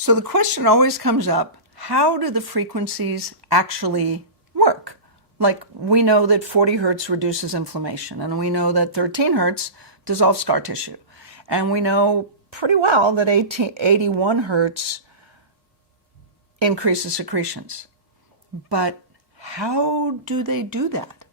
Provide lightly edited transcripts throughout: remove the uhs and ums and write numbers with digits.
So the question always comes up, how do the frequencies actually work? Like, we know that 40 hertz reduces inflammation, and we know that 13 hertz dissolves scar tissue. And we know pretty well that 81 hertz increases secretions. But how do they do that?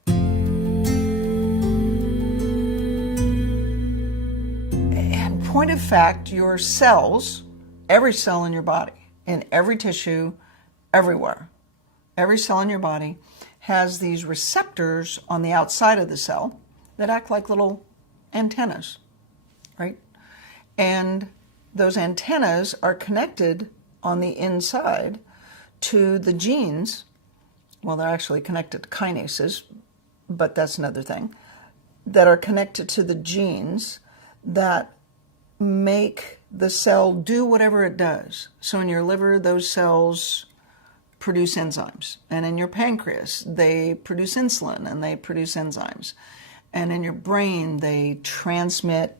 In point of fact, your cells, every cell in your body, in every tissue, everywhere, every cell in your body has these receptors on the outside of the cell that act like little antennas, right? And those antennas are connected on the inside to the genes. Well, they're actually connected to kinases, but that's another thing, that are connected to the genes that make the cell do whatever it does. So in your liver, those cells produce enzymes. And in your pancreas, they produce insulin and they produce enzymes. And in your brain, they transmit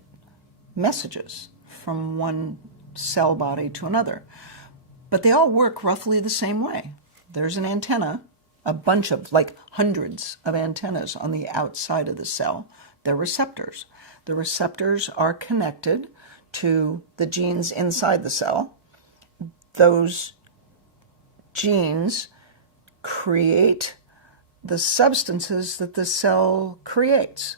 messages from one cell body to another. But they all work roughly the same way. There's an antenna, a bunch of, like hundreds of antennas on the outside of the cell. They're receptors. The receptors are connected to the genes inside the cell. Those genes create the substances that the cell creates.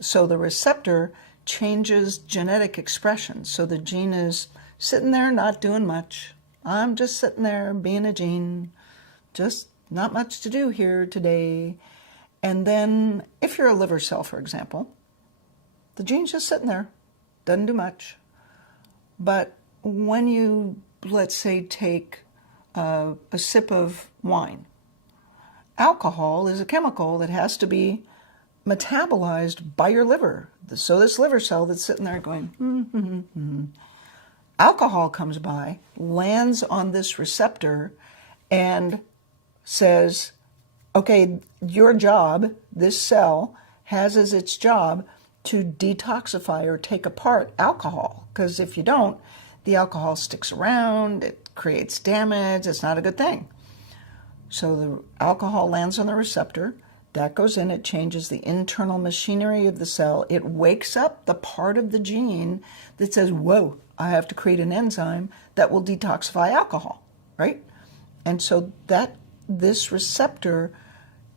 So the receptor changes genetic expression. So the gene is sitting there not doing much. I'm just sitting there being a gene, just not much to do here today. And then if you're a liver cell, for example, the gene's just sitting there, doesn't do much. But when you, let's say, take a sip of wine, alcohol is a chemical that has to be metabolized by your liver. So this liver cell that's sitting there going, alcohol comes by, lands on this receptor, and says, okay, your job, this cell, has as its job to detoxify or take apart alcohol. Because if you don't, the alcohol sticks around, it creates damage, it's not a good thing. So the alcohol lands on the receptor, that goes in, it changes the internal machinery of the cell, it wakes up the part of the gene that says, whoa, I have to create an enzyme that will detoxify alcohol, right? And so that this receptor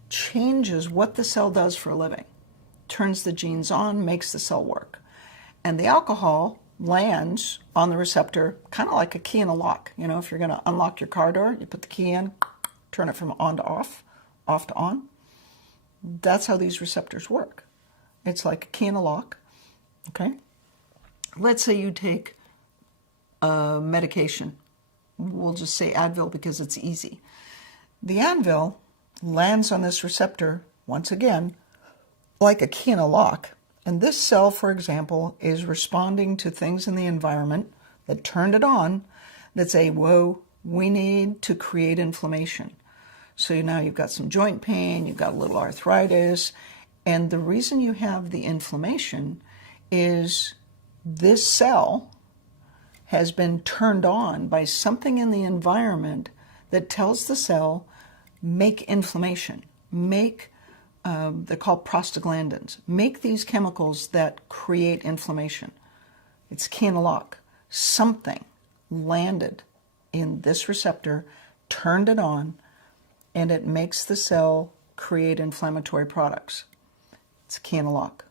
changes what the cell does for a living, turns the genes on, makes the cell work. And the alcohol lands on the receptor kind of like a key in a lock. You know, if you're going to unlock your car door, you put the key in, turn it from on to off, off to on. That's how these receptors work. It's like a key in a lock, okay? Let's say you take a medication. We'll just say Advil because it's easy. The Advil lands on this receptor, once again, like a key in a lock. And this cell, for example, is responding to things in the environment that turned it on that say, whoa, we need to create inflammation. So now you've got some joint pain, you've got a little arthritis, and the reason you have the inflammation is this cell has been turned on by something in the environment that tells the cell, make inflammation, make, they're called prostaglandins, make these chemicals that create inflammation. It's key in a lock. Something landed in this receptor, turned it on, and it makes the cell create inflammatory products. It's a key in a lock.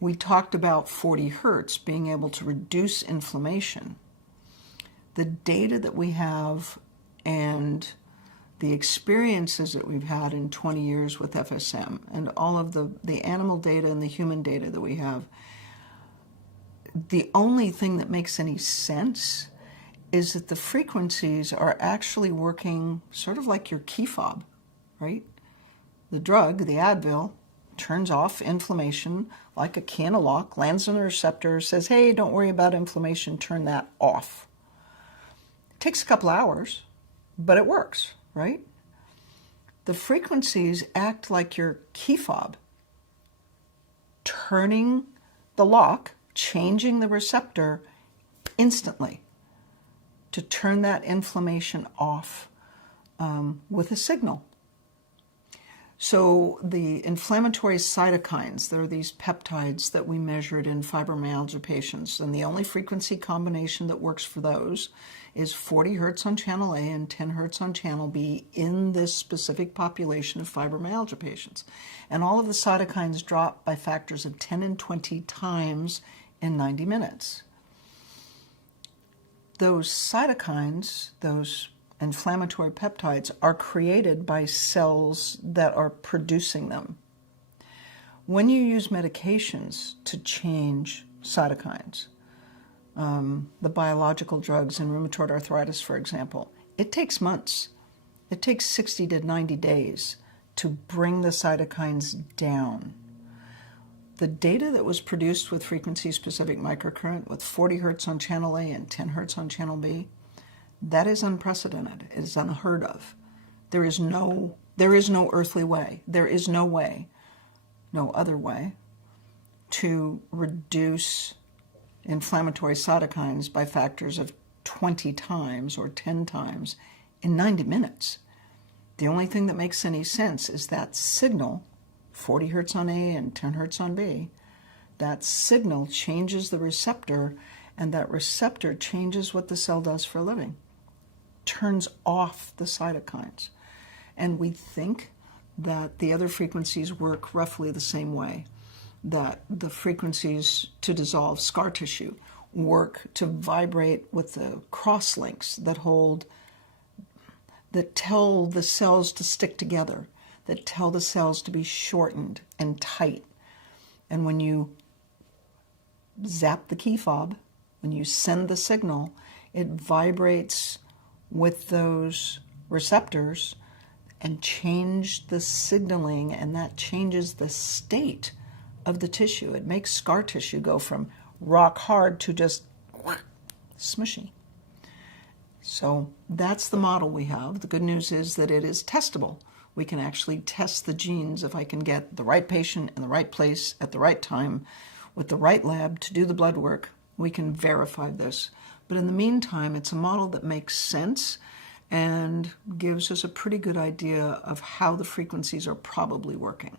We talked about 40 hertz being able to reduce inflammation. The data that we have and the experiences that we've had in 20 years with FSM and all of the animal data and the human data that we have, the only thing that makes any sense is that the frequencies are actually working sort of like your key fob, right? The drug, the Advil, turns off inflammation like a key in a lock, lands on the receptor, says, hey, don't worry about inflammation, turn that off. It takes a couple hours, but it works, right? The frequencies act like your key fob, turning the lock, changing the receptor, instantly to turn that inflammation off with a signal. So the inflammatory cytokines, there are these peptides that we measured in fibromyalgia patients, and the only frequency combination that works for those is 40 hertz on channel A and 10 hertz on channel B in this specific population of fibromyalgia patients. And all of the cytokines drop by factors of 10 and 20 times in 90 minutes. Those cytokines, those inflammatory peptides, are created by cells that are producing them. When you use medications to change cytokines, the biological drugs in rheumatoid arthritis, for example, it takes months. It takes 60 to 90 days to bring the cytokines down. The data that was produced with frequency-specific microcurrent with 40 hertz on channel A and 10 hertz on channel B, that is unprecedented. It is unheard of. There is no earthly way. There is no way, no other way, to reduce inflammatory cytokines by factors of 20 times or 10 times in 90 minutes. The only thing that makes any sense is that signal, 40 hertz on A and 10 hertz on B, that signal changes the receptor, and that receptor changes what the cell does for a living. Turns off the cytokines. And we think that the other frequencies work roughly the same way, that the frequencies to dissolve scar tissue work to vibrate with the crosslinks that tell the cells to stick together, that tell the cells to be shortened and tight. And when you zap the key fob, when you send the signal, it vibrates with those receptors and change the signaling, and that changes the state of the tissue. It makes scar tissue go from rock hard to just smushy. So that's the model we have. The good news is that it is testable. We can actually test the genes. If I can get the right patient in the right place at the right time with the right lab to do the blood work, we can verify this. But in the meantime, it's a model that makes sense and gives us a pretty good idea of how the frequencies are probably working.